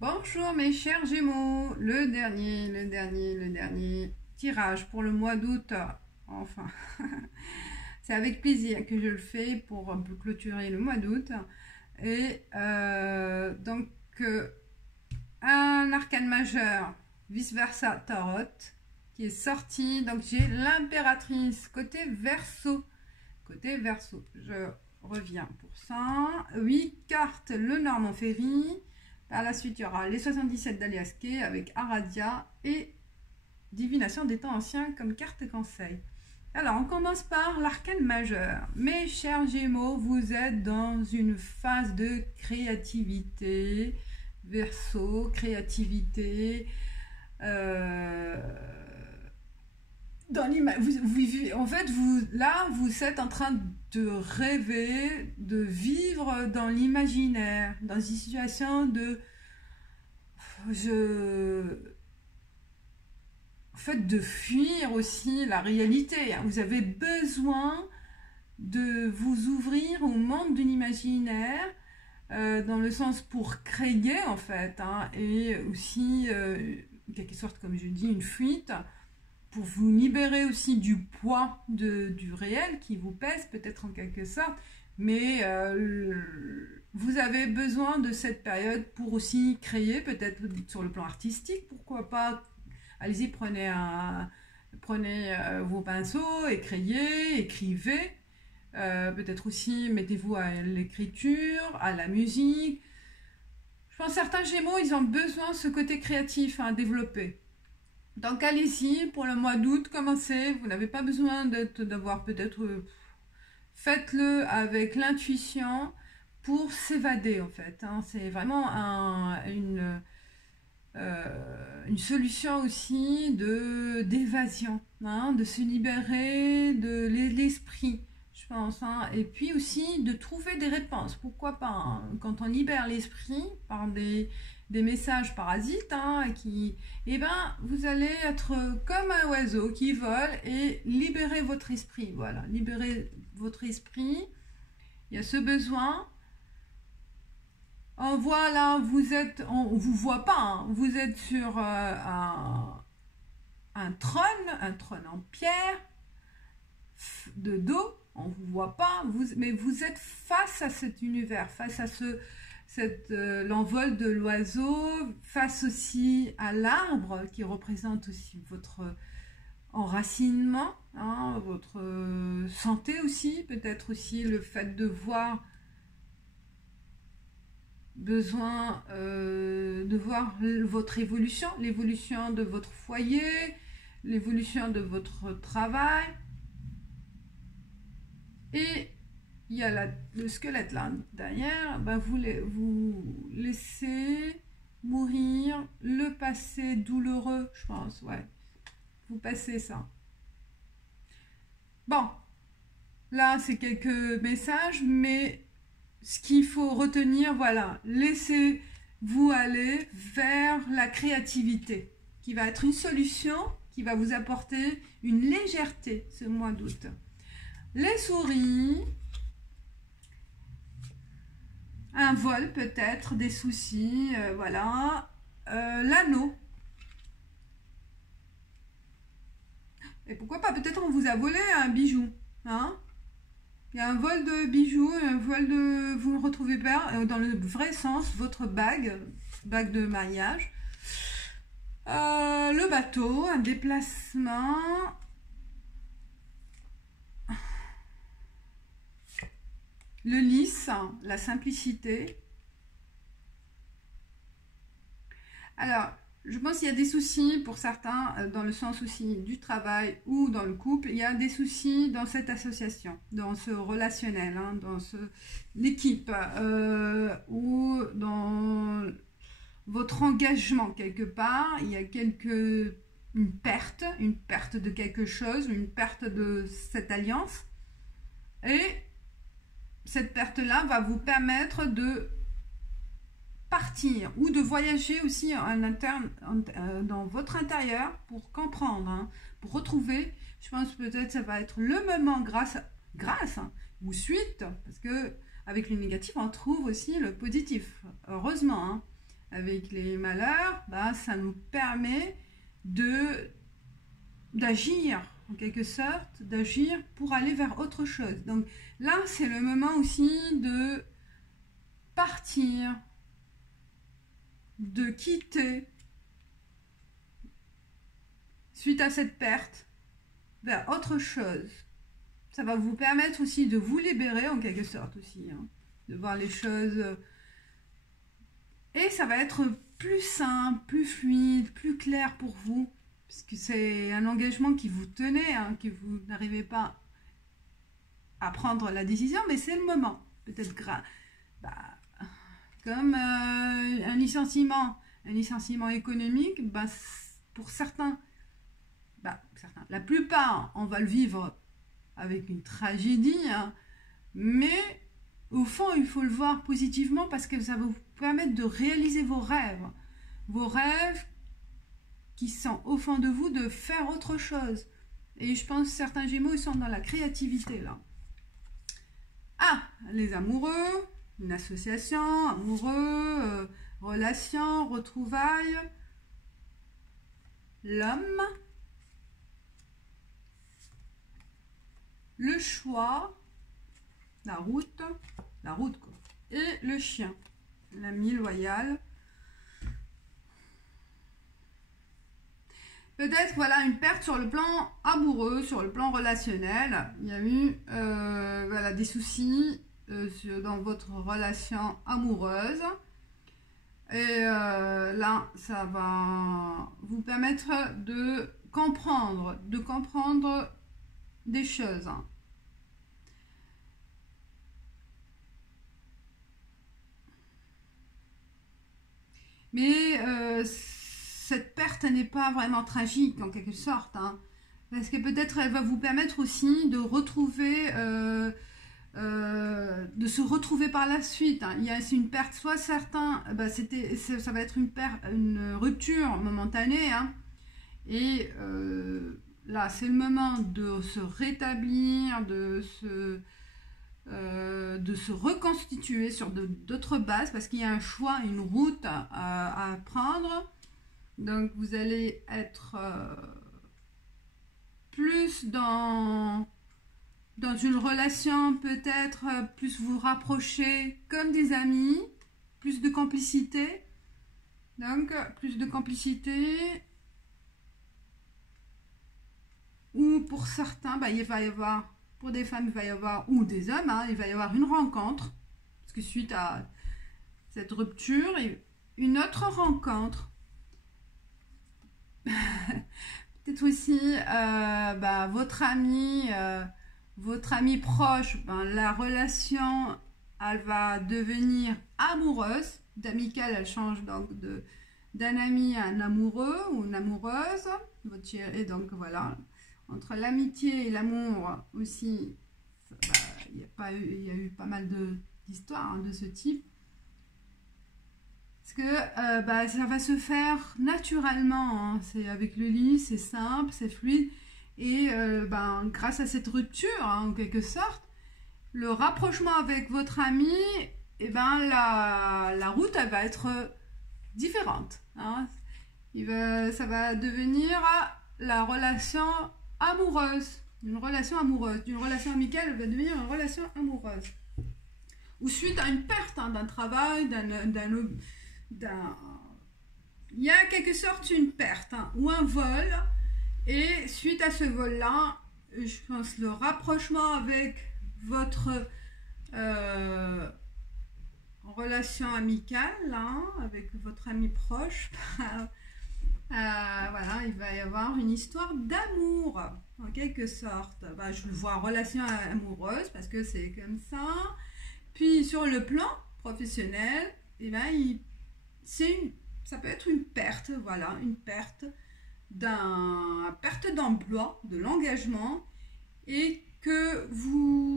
Bonjour mes chers Gémeaux, le dernier tirage pour le mois d'août. Enfin, c'est avec plaisir que je le fais pour un peu clôturer le mois d'août. Et un arcane majeur, vice-versa tarot, qui est sorti. Donc j'ai l'impératrice côté Verseau. Côté Verseau, je reviens pour ça. 8 cartes, le Normand Ferry. Par la suite, il y aura les 77 d'Aliasqué avec Aradia et Divination des temps anciens comme carte conseil. Alors, on commence par l'arcane majeur. Mes chers Gémeaux, vous êtes dans une phase de créativité, Verseau, créativité. En fait, vous êtes en train de rêver, de vivre dans l'imaginaire, dans une situation de fuir aussi la réalité. Vous avez besoin de vous ouvrir au monde de l'imaginaire, dans le sens pour créer, en fait, et aussi, en quelque sorte, comme je dis, une fuite, pour vous libérer aussi du poids du réel qui vous pèse peut-être en quelque sorte, mais vous avez besoin de cette période pour aussi créer, peut-être sur le plan artistique, pourquoi pas. Allez-y, prenez vos pinceaux, écrivez, peut-être aussi mettez-vous à l'écriture, à la musique. Je pense que certains Gémeaux, ils ont besoin de ce côté créatif à développer. Donc allez-y, pour le mois d'août, commencez. Vous n'avez pas besoin d'avoir peut-être... faites-le avec l'intuition pour s'évader, en fait. C'est vraiment une solution aussi d'évasion, de se libérer de l'esprit, je pense. Et puis aussi de trouver des réponses. Pourquoi pas, quand on libère l'esprit par des messages parasites, vous allez être comme un oiseau qui vole et libérer votre esprit. Voilà, libérer votre esprit. Il y a ce besoin. Voilà, on vous voit pas, vous êtes sur un trône en pierre, de dos, on vous voit pas, mais vous êtes face à cet univers, face à l'envol de l'oiseau, face aussi à l'arbre qui représente aussi votre enracinement, votre santé aussi, peut-être aussi le fait de voir, besoin de voir votre évolution, l'évolution de votre foyer, l'évolution de votre travail. Et il y a le squelette là derrière, vous laissez mourir le passé douloureux, je pense, ouais. Vous passez ça. Bon, là c'est quelques messages, mais ce qu'il faut retenir, voilà, laissez-vous aller vers la créativité, qui va être une solution, qui va vous apporter une légèreté ce mois d'août. Les souris, un vol peut-être, des soucis, voilà. L'anneau. Et pourquoi pas, peut-être on vous a volé un bijou, Il y a un vol de bijoux, vous ne retrouvez pas, dans le vrai sens, votre bague de mariage. Le bateau, un déplacement. Le lisse, la simplicité. Alors, je pense qu'il y a des soucis pour certains, dans le sens aussi du travail ou dans le couple. Il y a des soucis dans cette association, dans ce relationnel, dans l'équipe, ou dans votre engagement quelque part. Il y a une perte de quelque chose, une perte de cette alliance. Et cette perte-là va vous permettre de partir ou de voyager aussi dans votre intérieur pour comprendre, pour retrouver. Je pense peut-être ça va être le moment grâce ou suite, parce que avec le négatif on trouve aussi le positif, heureusement, avec les malheurs, bah, ça nous permet d'agir, en quelque sorte, d'agir pour aller vers autre chose. Donc là, c'est le moment aussi de partir, de quitter, suite à cette perte, vers autre chose. Ça va vous permettre aussi de vous libérer, en quelque sorte aussi, hein, de voir les choses. Et ça va être plus simple, plus fluide, plus clair pour vous, puisque c'est un engagement qui vous tenait, hein, que vous n'arrivez pas à prendre la décision, mais c'est le moment. Peut-être comme un licenciement économique, bah, pour certains, la plupart, on va le vivre avec une tragédie, hein, mais au fond, il faut le voir positivement parce que ça va vous permettre de réaliser vos rêves qui sont au fond de vous, de faire autre chose. Et je pense que certains Gémeaux, ils sont dans la créativité, là. Ah, les amoureux, une association, amoureux, relation, retrouvailles, l'homme, le choix, la route quoi, et le chien, l'ami loyal. Peut-être, voilà, une perte sur le plan amoureux, sur le plan relationnel. Il y a eu voilà, des soucis dans votre relation amoureuse. Et là, ça va vous permettre de comprendre des choses. Mais cette perte n'est pas vraiment tragique en quelque sorte, hein, parce que peut-être elle va vous permettre aussi de retrouver, de se retrouver par la suite, hein. Il y a une perte, soit certains, ça va être une rupture momentanée, hein, et là c'est le moment de se rétablir, de se reconstituer sur d'autres bases, parce qu'il y a un choix, une route à prendre. Donc vous allez être plus dans une relation, peut-être plus vous rapprocher comme des amis, plus de complicité. Donc plus de complicité. Ou pour certains, il va y avoir, pour des femmes, il va y avoir, ou des hommes, hein, il va y avoir une rencontre. Parce que suite à cette rupture, une autre rencontre. Peut-être aussi votre ami proche, la relation, elle va devenir amoureuse. D'amicale, elle change donc d'un ami à un amoureux ou une amoureuse. Et donc voilà, entre l'amitié et l'amour aussi, il y a eu pas mal d'histoires, hein, de ce type. Parce que ça va se faire naturellement, hein. C'est avec le lit, c'est simple, c'est fluide. Et grâce à cette rupture, hein, en quelque sorte, le rapprochement avec votre ami, la route, elle va être différente, hein. Ça va devenir la relation amoureuse. Une relation amoureuse. D'une relation amicale, elle va devenir une relation amoureuse. Ou suite à une perte, hein, d'un travail, il y a en quelque sorte une perte, hein, ou un vol, et suite à ce vol-là, je pense le rapprochement avec votre relation amicale, hein, avec votre ami proche, voilà, il va y avoir une histoire d'amour, en quelque sorte. Je le vois en relation amoureuse, parce que c'est comme ça. Puis sur le plan professionnel, ça peut être une perte, voilà, une perte d'emploi, de l'engagement, et que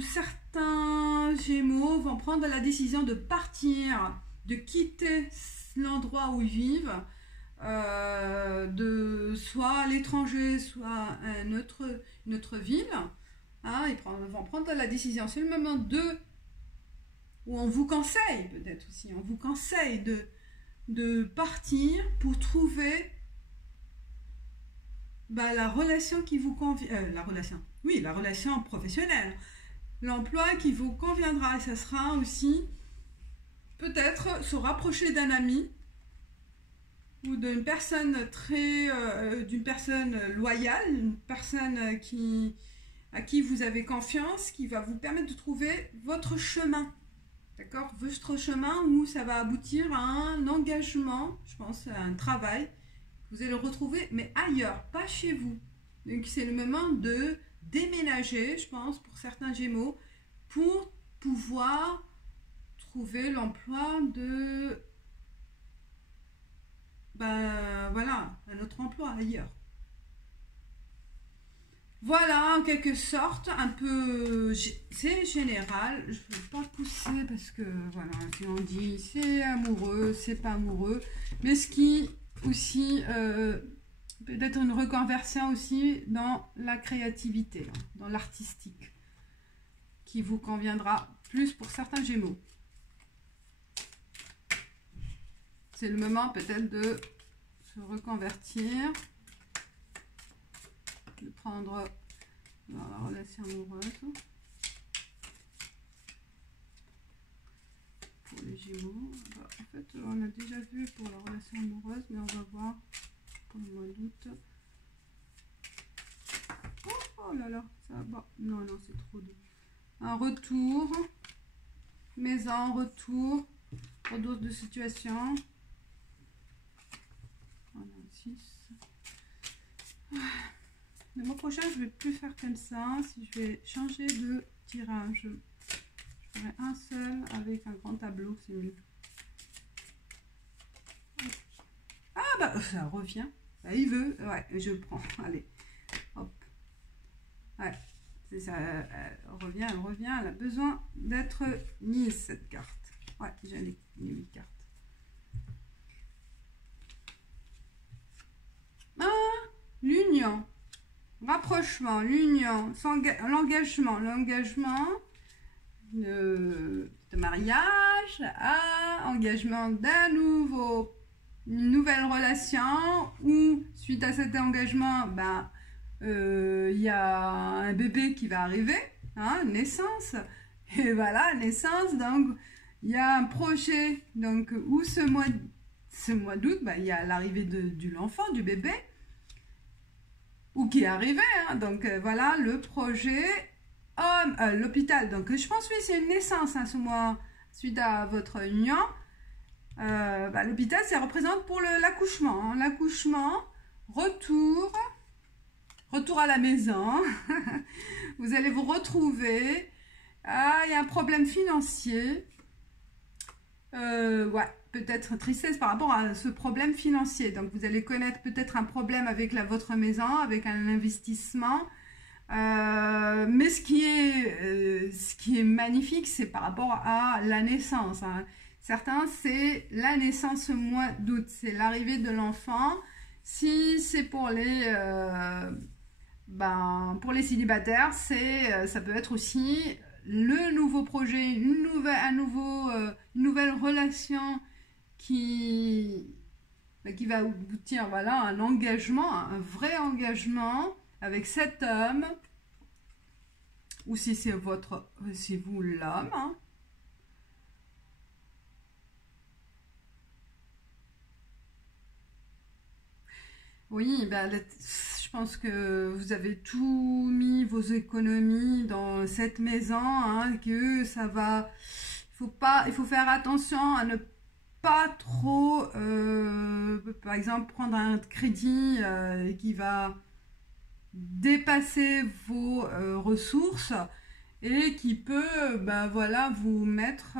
certains Gémeaux vont prendre la décision de partir, de quitter l'endroit où ils vivent, de soit à l'étranger, soit à une autre ville, hein, ils vont prendre la décision. C'est le moment où on vous conseille, peut-être aussi, on vous conseille de partir pour trouver la relation qui vous convient, la relation professionnelle, l'emploi qui vous conviendra. Et ça sera aussi peut-être se rapprocher d'un ami ou d'une personne d'une personne loyale, une personne à qui vous avez confiance, qui va vous permettre de trouver votre chemin. D'accord? Votre chemin où ça va aboutir à un engagement, je pense, à un travail. Vous allez le retrouver, mais ailleurs, pas chez vous. Donc c'est le moment de déménager, je pense, pour certains Gémeaux, pour pouvoir trouver l'emploi de... voilà, un autre emploi ailleurs. Voilà, en quelque sorte, un peu, c'est général, je ne vais pas pousser parce que, voilà, si on dit c'est amoureux, c'est pas amoureux, mais ce qui aussi, peut-être une reconversion aussi dans la créativité, dans l'artistique, qui vous conviendra plus pour certains Gémeaux. C'est le moment peut-être de se reconvertir, de prendre dans la relation amoureuse pour les Gémeaux. En fait, on a déjà vu pour la relation amoureuse, mais on va voir pour le mois d'août. Oh là là, ça va. Non, c'est trop doux. Un retour, maison, retour, pour d'autres situations. Voilà, 6. Le mois prochain, je ne vais plus faire comme ça. Si je vais changer de tirage, je ferai un seul avec un grand tableau, c'est mieux. Ah ça revient. Il veut. Ouais, je le prends. Allez, hop. Ouais, c'est ça. Elle revient. Elle a besoin d'être mise, cette carte. Ouais, j'ai les 8 cartes. L'union. Rapprochement, l'union, l'engagement de mariage engagement une nouvelle relation où suite à cet engagement, il y a un bébé qui va arriver, naissance, et voilà, naissance, donc il y a un projet, donc où ce mois d'août, il y a l'arrivée de l'enfant, du bébé, ou qui est arrivé, donc voilà le projet l'hôpital. Donc je pense que oui, c'est une naissance ce mois suite à votre union. L'hôpital, ça représente pour l'accouchement. L'accouchement, retour à la maison. Vous allez vous retrouver. Il y a un problème financier. Peut-être tristesse par rapport à ce problème financier. Donc, vous allez connaître peut-être un problème avec votre maison, avec un investissement. Mais ce qui est magnifique, c'est par rapport à la naissance. Certains, c'est la naissance au mois d'août. C'est l'arrivée de l'enfant. Si c'est pour les célibataires, ça peut être aussi le nouveau projet, une nouvelle relation qui va aboutir, voilà, un engagement, un vrai engagement avec cet homme, ou si c'est vous l'homme. Oui, je pense que vous avez tout mis vos économies dans cette maison, que ça va. Il faut faire attention à ne pas trop, par exemple, prendre un crédit qui va dépasser vos ressources et qui peut, vous mettre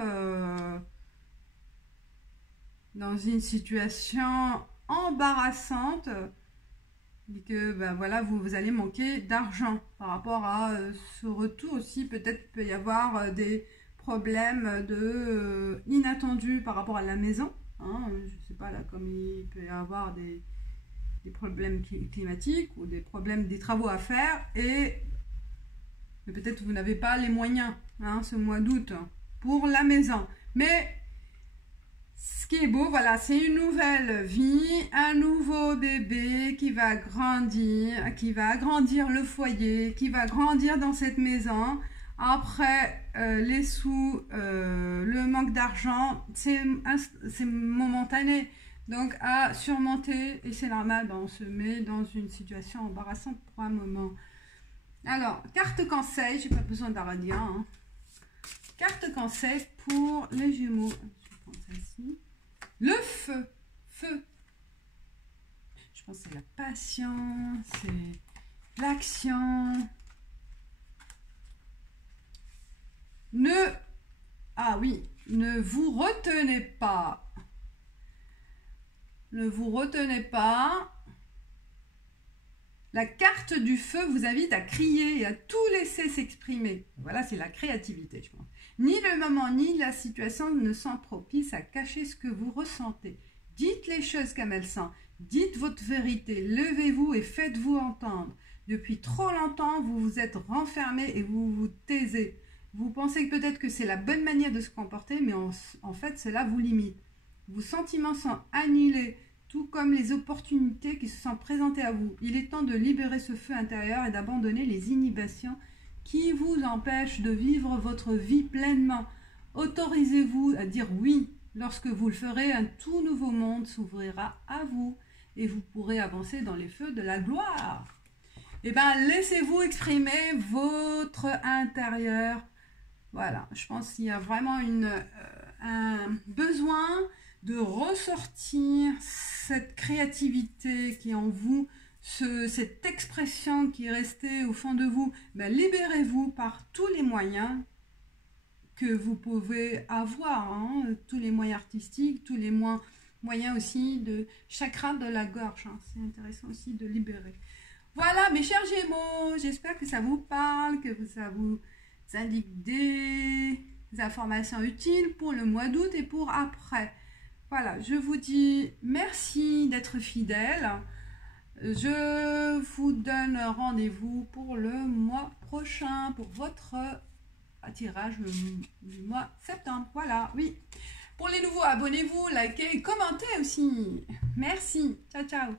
dans une situation embarrassante et que vous allez manquer d'argent par rapport à ce retour aussi. Peut-être peut y avoir des problèmes inattendus par rapport à la maison, je sais pas, là, comme il peut y avoir des problèmes climatiques ou des travaux à faire, mais peut-être vous n'avez pas les moyens ce mois d'août pour la maison. Mais Ce qui est beau, voilà, c'est une nouvelle vie, un nouveau bébé qui va agrandir le foyer, qui va grandir dans cette maison. Après, les sous, le manque d'argent, c'est momentané. Donc, à surmonter, et c'est normal, on se met dans une situation embarrassante pour un moment. Alors, carte conseil, j'ai pas besoin d'aradia. Hein. Carte conseil pour les Gémeaux. Je prends celle-ci. Le feu. Feu. Je pense que c'est la passion, c'est l'action. Ah oui, ne vous retenez pas. Ne vous retenez pas. La carte du feu vous invite à crier et à tout laisser s'exprimer. Voilà, c'est la créativité, je pense. Ni le moment ni la situation ne sont propices à cacher ce que vous ressentez. Dites les choses comme elles sont. Dites votre vérité. Levez-vous et faites-vous entendre. Depuis trop longtemps, vous vous êtes renfermé et vous vous taisez. Vous pensez peut-être que c'est la bonne manière de se comporter, mais en fait, cela vous limite. Vos sentiments sont annihilés, tout comme les opportunités qui se sont présentées à vous. Il est temps de libérer ce feu intérieur et d'abandonner les inhibitions qui vous empêchent de vivre votre vie pleinement. Autorisez-vous à dire oui. Lorsque vous le ferez, un tout nouveau monde s'ouvrira à vous et vous pourrez avancer dans les feux de la gloire. Eh bien, laissez-vous exprimer votre intérieur. Voilà, je pense qu'il y a vraiment un besoin de ressortir cette créativité qui est en vous, cette expression qui est restée au fond de vous. Ben, libérez-vous par tous les moyens que vous pouvez avoir, hein, tous les moyens artistiques, tous les moyens aussi de chakra de la gorge. Hein. C'est intéressant aussi de libérer. Voilà, mes chers Gémeaux, j'espère que ça vous parle, que ça vous indique des informations utiles pour le mois d'août et pour après. Voilà, je vous dis merci d'être fidèles. Je vous donne rendez-vous pour le mois prochain, pour votre tirage du mois septembre. Voilà, oui. Pour les nouveaux, abonnez-vous, likez, commentez aussi. Merci. Ciao, ciao.